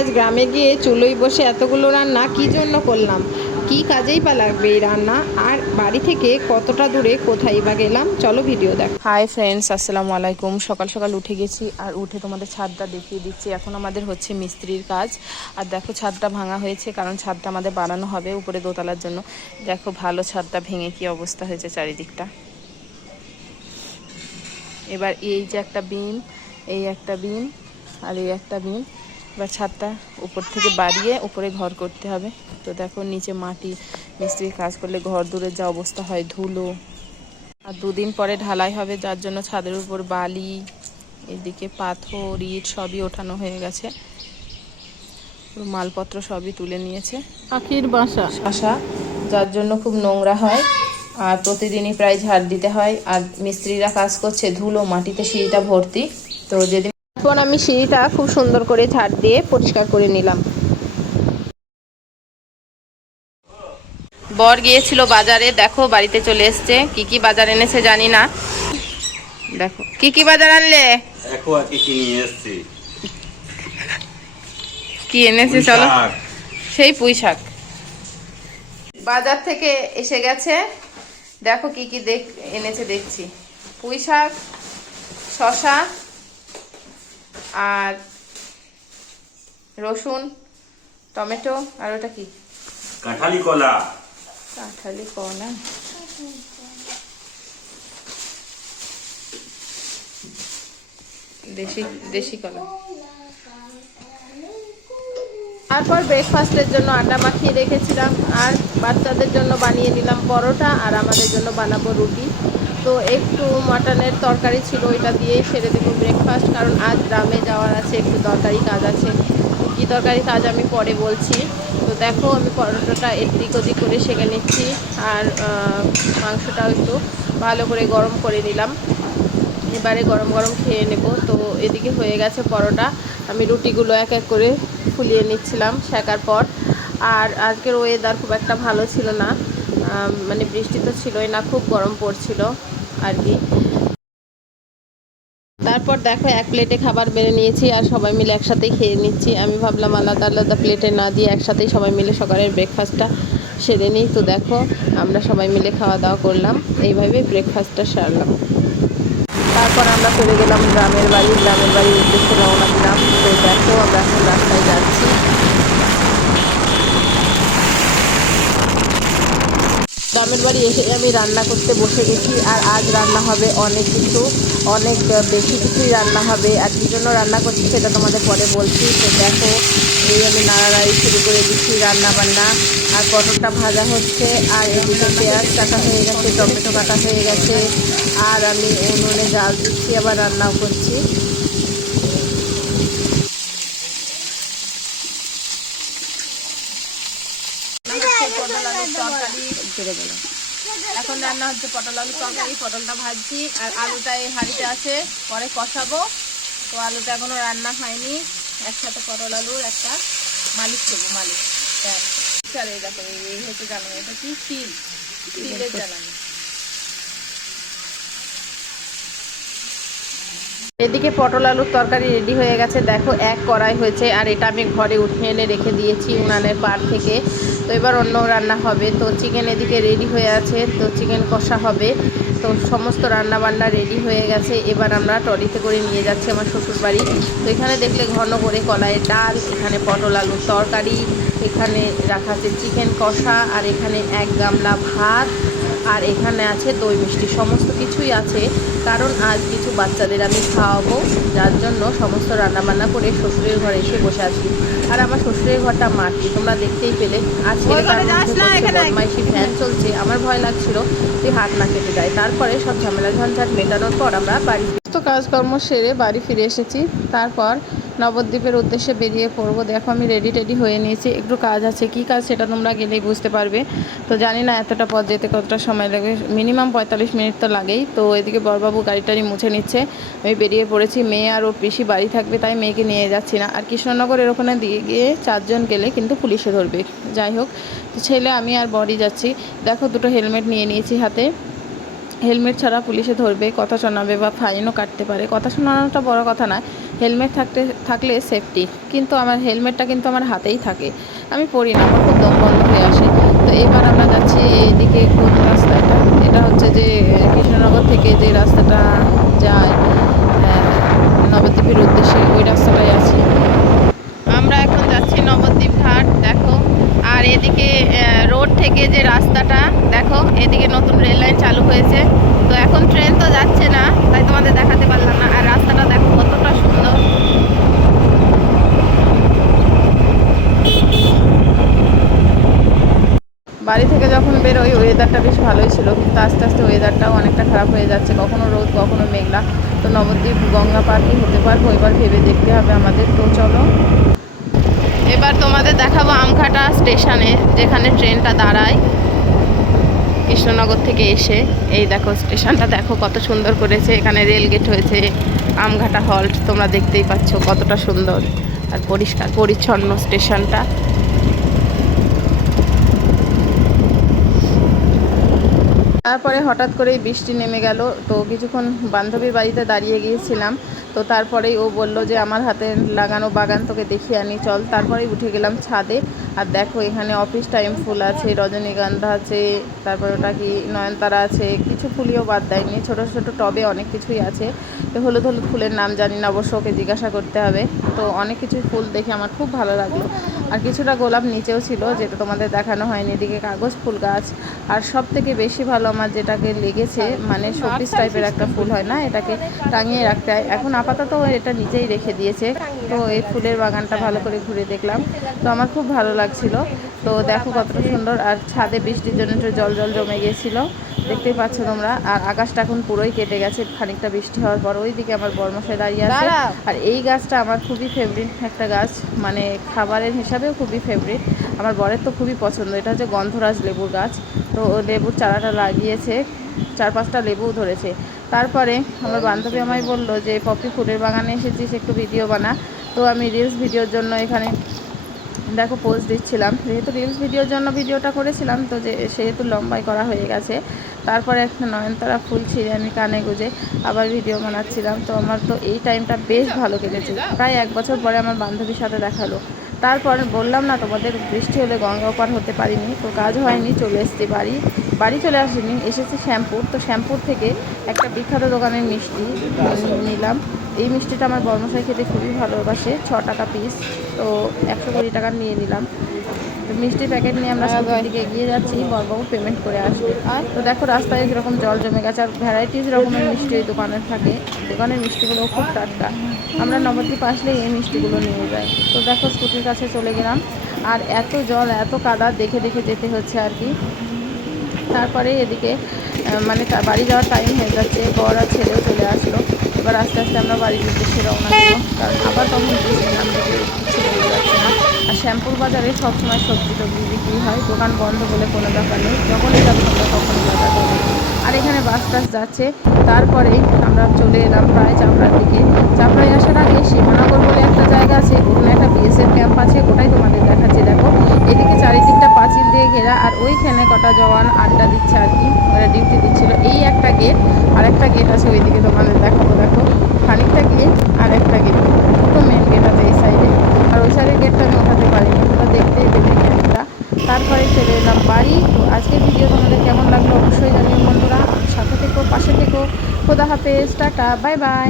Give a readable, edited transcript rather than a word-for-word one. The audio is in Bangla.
আজ গ্রামে গিয়ে চুলোয় বসে এতগুলো রান্না কী জন্য করলাম, কি কাজেই বা লাগবে এই রান্না, আর বাড়ি থেকে কতটা দূরে, কোথায় বা গেলাম, চলো ভিডিও দেখ। হাই ফ্রেন্ডস, আসসালামু আলাইকুম। সকাল সকাল উঠে গেছি আর উঠে তোমাদের ছাদটা দেখিয়ে দিচ্ছি। এখন আমাদের হচ্ছে মিস্ত্রির কাজ। আর দেখো ছাদটা ভাঙা হয়েছে, কারণ ছাদটা আমাদের বানানো হবে উপরে দোতলার জন্য। দেখো ভালো ছাদটা ভেঙে কি অবস্থা হয়েছে চারিদিকটা। এবার এই যে একটা বিম, এই একটা বিম, আর এই একটা বিম, এবার ছাদটা উপর থেকে বাড়িয়ে উপরে ঘর করতে হবে। তো দেখো নিচে মাটি, মিস্ত্রির কাজ করলে ঘর দূরের যা অবস্থা হয়, ধুলো। আর দুদিন পরে ঢালাই হবে, যার জন্য ছাদের উপর বালি, এদিকে পাথর, ইট সবই ওঠানো হয়ে গেছে। মালপত্র সবই তুলে নিয়েছে। পাখির বাসা, যার জন্য খুব নোংরা হয় আর প্রতিদিনই প্রায় ঝাড় দিতে হয়। আর মিস্ত্রিরা কাজ করছে, ধুলো মাটিতে সিঁড়িটা ভর্তি। তো যেদিন এখন আমি সিঁড়িটা খুব সুন্দর করে ঝাড় দিয়ে পরিষ্কার করে নিলাম। বর গিয়েছিল বাজারে, দেখো বাড়িতে চলে এসছে। কি কি বাজার এনেছে জানি না। দেখো কি কি বাজার আনলে। দেখো কি কি নিয়ে এসেছি। কি এনেছে চলো। সেই পুঁই শাক বাজার থেকে এসে গেছে। দেখো কি কি এনেছে দেখছি। পুঁই শাক, শসা, আর রসুন, টমেটো, আর ওটা কি, কাঁঠালি কলা। কাঁঠালি কলা, দেশি দেশি কলা। তারপর ব্রেকফাস্টের জন্য আটা মাখিয়ে রেখেছিলাম, আর বাচ্চাদের জন্য বানিয়ে নিলাম পরোটা, আর আমাদের জন্য বানাবো রুটি। তো একটু মাটনের তরকারি ছিল, ওইটা দিয়েই সেরে দেবো ব্রেকফাস্ট, কারণ আজ গ্রামে যাওয়ার আছে, একটু দরকারি কাজ আছে। কী দরকারি কাজ আমি পরে বলছি। তো দেখো আমি পরোটাটা এদিক ওদিক করে সেঁকে নিচ্ছি, আর মাংসটাও একটু ভালো করে গরম করে নিলাম। এবারে গরম গরম খেয়ে নেব। তো এদিকে হয়ে গেছে পরোটা, আমি রুটিগুলো এক এক করে ফুলিয়ে নিচ্ছিলাম সেকার পর। আর আজকের ওয়েদার খুব একটা ভালো ছিল না, মানে বৃষ্টি তো ছিলই না, খুব গরম পড়ছিল আর কি। তারপর দেখো এক প্লেটে খাবার বেড়ে নিয়েছি, আর সবাই মিলে একসাথেই খেয়ে নিচ্ছি। আমি ভাবলাম আলাদা আলাদা প্লেটে না দিয়ে একসাথেই সবাই মিলে সকালের ব্রেকফাস্টটা সেরে নিই। তো দেখো আমরা সবাই মিলে খাওয়া দাওয়া করলাম, এইভাবে ব্রেকফাস্টটা সারলাম। তারপর আমরা চলে গেলাম গ্রামের বাড়ির উদ্দেশ্যে রওনা দিলাম। তো দেখো আমরা এখন রাস্তায় যাচ্ছি। গ্রামের বাড়ি এসে আমি রান্না করতে বসে গেছি, আর আজ রান্না হবে অনেক কিছু, অনেক বেশি কিছুই রান্না হবে। আর কী জন্য রান্না করছি সেটা তোমাদের পরে বলছি। তো দেখো এই আমি নাড়াড়াড়ি শুরু করে দিচ্ছি রান্না বান্না, আর পটলটা ভাজা হচ্ছে, আর এদিকে পেঁয়াজ কাটা হয়ে গেছে, টমেটো কাটা হয়ে গেছে, আর আমি উনুনে জাল দিচ্ছি, আবার রান্নাও করছি। এখন রান্না হচ্ছে পটল আলুর তরকারি, পটলটা ভাজছি, আর আলুটা এই হাঁড়িতে আছে, পরে কষাবো। তো আলুটা এখনো রান্না হয়নি। একসাথে পটল আলুর একটা মালিশ করবো, মালিশ। এই দেখো এই হচ্ছে জ্বালানি, এটা কি তিলের জ্বালানি। এদিকে পটল আলুর তরকারি রেডি হয়ে গেছে, দেখো এক কড়াই হয়েছে, আর এটা আমি ঘরে উঠিয়ে এনে রেখে দিয়েছি উনানের পাড় থেকে। তো এবার অন্য রান্না হবে। তো চিকেন এদিকে রেডি হয়ে আছে, তো চিকেন কষা হবে। তো সমস্ত রান্না বান্না রেডি হয়ে গেছে। এবার আমরা ট্রলিতে করে নিয়ে যাচ্ছি আমার শ্বশুর বাড়ি। তো এখানে দেখলে ঘন করে কলাইয়ের ডাল, এখানে পটল আলুর তরকারি, এখানে রাখা আছে চিকেন কষা, আর এখানে এক গামলা ভাত, আর এখানে আছে দই মিষ্টি, সমস্ত কিছুই আছে। কারণ আজ কিছু বাচ্চাদের আমি খাওয়াবো, যার জন্য সমস্ত রান্নাবান্না করে শ্বশুরের ঘরে এসে বসে আছি। আর আমার শ্বশুরের ঘরটা মাটি, তোমরা দেখতেই পেলে। আর ছেলে তার মধ্যে করছে বদমাইশি, ফ্যান চলছে, আমার ভয় লাগছিল তুই হাত না কেটে যায়। তারপরে সব ঝামেলা ঝঞ্ঝাট মেটানোর পর আমরা বাড়ি কাজকর্ম সেরে বাড়ি ফিরে এসেছি। তারপর নবদ্বীপের উদ্দেশ্যে বেরিয়ে পড়বো। দেখো আমি রেডি হয়ে নিয়েছি, একটু কাজ আছে, কি কাজ সেটা তোমরা গেলেই বুঝতে পারবে। তো জানি না এতটা পথ যেতে কতটা সময় লাগবে, মিনিমাম 45 মিনিট তো লাগেই। তো এদিকে বড়বাবু গাড়িটারি মুছে নিচ্ছে, আমি বেরিয়ে পড়েছি। মেয়ে আর ওর পিসি বাড়ি থাকবে, তাই মেয়েকে নিয়ে যাচ্ছি না। আর কৃষ্ণনগরের ওখানে দিয়ে গিয়ে 4 জন গেলে কিন্তু পুলিশে ধরবে। যাই হোক, ছেলে আমি আর বড়ি যাচ্ছি। দেখো দুটো হেলমেট নিয়ে নিয়েছি হাতে, হেলমেট ছাড়া পুলিশে ধরবে, কথা শোনাবে বা ফাইনও কাটতে পারে। কথা শোনানোটা বড় কথা নয়, হেলমেট থাকলে সেফটি, কিন্তু আমার হেলমেটটা কিন্তু আমার হাতেই থাকে, আমি পরি না, আমার খুব দম বন্ধ হয়ে আসে। তো এবার আমরা যাচ্ছি এইদিকে কোন রাস্তাটা, এটা হচ্ছে যে কৃষ্ণনগর থেকে যে রাস্তাটা যায় নবদ্বীপের উদ্দেশ্যে, ওই রাস্তাটাই আছি আমরা। এখন যাচ্ছি নবদ্বীপ ঘাট দেখো। আর এদিকে রোড থেকে যে রাস্তাটা দেখো, এদিকে নতুন রেল লাইন চালু হয়েছে। তো এখন ট্রেন তো যাচ্ছে না, তাই তোমাদের দেখাতে পারলাম না। আর রাস্তাটা দেখো কতটা সুন্দর। বাড়ি থেকে যখন বেরোই ওয়েদারটা বেশ ভালোই ছিল, কিন্তু আস্তে আস্তে ওয়েদারটাও অনেকটা খারাপ হয়ে যাচ্ছে, কখনো রোদ কখনো মেঘলা। তো নবদ্বীপ গঙ্গা পার কি হতে পারবো এবার ভেবে দেখতে হবে আমাদের। তো চলো এবার তোমাদের দেখাবো আমঘাটা স্টেশনে, যেখানে ট্রেনটা দাঁড়ায় কৃষ্ণনগর থেকে এসে। এই দেখো স্টেশনটা দেখো কত সুন্দর করেছে, এখানে রেল গেট হয়েছে, আমঘাটা হল্ট তোমরা দেখতেই পাচ্ছ কতটা সুন্দর আর পরিষ্কার পরিচ্ছন্ন স্টেশনটা। তারপরে হঠাৎ করেই বৃষ্টি নেমে গেল, তো কিছুক্ষণ বান্ধবীর বাড়িতে দাঁড়িয়ে গিয়েছিলাম। তো তারপরেই ও বলল যে আমার হাতে লাগানো বাগান তোকে দেখিয়ে আনি চল। তারপরেই উঠে গেলাম ছাদে। আর দেখো এখানে অফিস টাইম ফুল আছে, রজনীগন্ধা আছে, তারপর ওটা কি নয়নতারা আছে, কিছু ফুলিও বাদ দেয়নি, ছোটো ছোটো টবে অনেক কিছুই আছে। তো হলুদ হলুদ ফুলের নাম জানি না, অবশ্য ওকে জিজ্ঞাসা করতে হবে। তো অনেক কিছু ফুল দেখে আমার খুব ভালো লাগলো। আর কিছুটা গোলাপ নিচেও ছিল, যেটা তোমাদের দেখানো হয়নি। এদিকে কাগজ ফুল গাছ। আর সব থেকে বেশি ভালো আমার যেটাকে লেগেছে, মানে শোপিস টাইপের একটা ফুল হয় না, এটাকে টাঙিয়ে রাখতে হয়, এখন আপাতত এটা নিজেই রেখে দিয়েছে। তো এই ফুলের বাগানটা ভালো করে ঘুরে দেখলাম, তো আমার খুব ভালো লাগছিল। তো দেখো কতটা সুন্দর। আর ছাদে বৃষ্টির জন্য একটু জল জল জমে গিয়েছিল, দেখতেই পাচ্ছ তোমরা। আর আকাশটা এখন পুরোই কেটে গেছে খানিকটা বৃষ্টি হওয়ার পর। ওইদিকে আমার বর্মশাই দাঁড়িয়ে আছে। আর এই গাছটা আমার খুবই ফেভারিট একটা গাছ, মানে খাবারের হিসাবেও খুবই ফেভারিট। আমার বরের তো খুবই পছন্দ। এটা হচ্ছে গন্ধরাজ লেবুর গাছ। তো লেবুর চারাটা লাগিয়েছে, 4-5টা লেবুও ধরেছে। তারপরে আমার বান্ধবী আমায় বললো যে পপি ফুলের বাগানে এসেছিস, একটু ভিডিও বানা। তো আমি রিলস ভিডিওর জন্য এখানে দেখো পোস্ট দিচ্ছিলাম, যেহেতু রিলস ভিডিওর জন্য ভিডিওটা করেছিলাম, তো যে সেহেতু লম্বাই করা হয়ে গেছে। তারপরে একটা নয়নতারা ফুল ছিঁড়ে আমি কানে গুঁজে আবার ভিডিও বানাচ্ছিলাম। তো আমার তো এই টাইমটা বেশ ভালো কেটেছে। প্রায় 1 বছর পরে আমার বান্ধবীর সাথে দেখালো। তারপর বললাম না তোমাদের, বৃষ্টি হলে গঙ্গা পার হতে পারিনি, তো কাজ হয়নি, চলে এসেছি বাড়ি চলে আসিনি, এসেছি শ্যামপুর। তো শ্যামপুর থেকে একটা বিখ্যাত দোকানের মিষ্টি নিলাম। এই মিষ্টিটা আমার বর্মশাই খেতে খুবই ভালোবাসে, 6 টাকা পিস। তো 120 টাকা নিয়ে নিলাম। তো মিষ্টি প্যাকেট নিয়ে আমরা সামনের দিকে এগিয়ে যাচ্ছি, বরবাবু পেমেন্ট করে আসবে। তো দেখো রাস্তায় কীরকম জল জমে গেছে, আর ভ্যারাইটিস রকমের মিষ্টি ওই দোকানে থাকে। দোকানের মিষ্টিগুলো খুব টাটকা, আমরা নবদ্বীপ আসলে এই মিষ্টিগুলো নিয়ে যাই। তো দেখো স্কুটির কাছে চলে গেলাম, আর এত জল এত কাদা দেখে দেখে যেতে হচ্ছে আর কি। তারপরে এদিকে মানে বাড়ি যাওয়ার টাইম হয়ে যাচ্ছে, বর আর ছেলেও চলে আসলো। এবার আস্তে আস্তে আমরা বাড়ির উদ্দেশ্যে রওনা দেবো, কারণ আবার তখন বৃষ্টি নামবে, কিছু বোঝা যাচ্ছে না। আর শ্যামপুর বাজারে সবসময় সবজি টবজি বিক্রি হয়, দোকান বন্ধ বলে কোনো ব্যাপার নেই, যখনই যাবো আমরা তখনই বাজার হবে। আর এখানে বাস টাস যাচ্ছে। তারপরে আমরা চলে এলাম প্রায় চাপড়ার দিকে। চাপড়ায় আসার আগে সীমানগর বলে একটা জায়গা আছে, ওখানে একটা বিএসএফ ক্যাম্প আছে, ওটাই তোমাদের দেখাচ্ছি। দেখো এদিকে চারিদিকটা পাঁচিল দিয়ে ঘেরা, আর ওইখানে কটা জওয়ান আড্ডা দিচ্ছে আর কি, ওরা ডিউটি দিচ্ছিল। এই একটা গেট, আর একটা গেট আছে ওইদিকে তোমাদের দেখাবো। দেখো খানিকটা গিয়ে আর একটা গেট, দুটো মেন গেট আছে এই সাইডে। আর ওই সাইডের গেটটা আমি ওঠাতে পারিনি, ওটা দেখতেই দেবে ক্যাম্পটা। তারপরে চলে এলাম বাড়ি। তো আজকের ভিডিও তোমাদের কেমন লাগলো অবশ্যই জানিও বন্ধুরা, সাথে থেকো, পাশে থেকো। খোদা হাফেজ, টাটা, বাই বাই।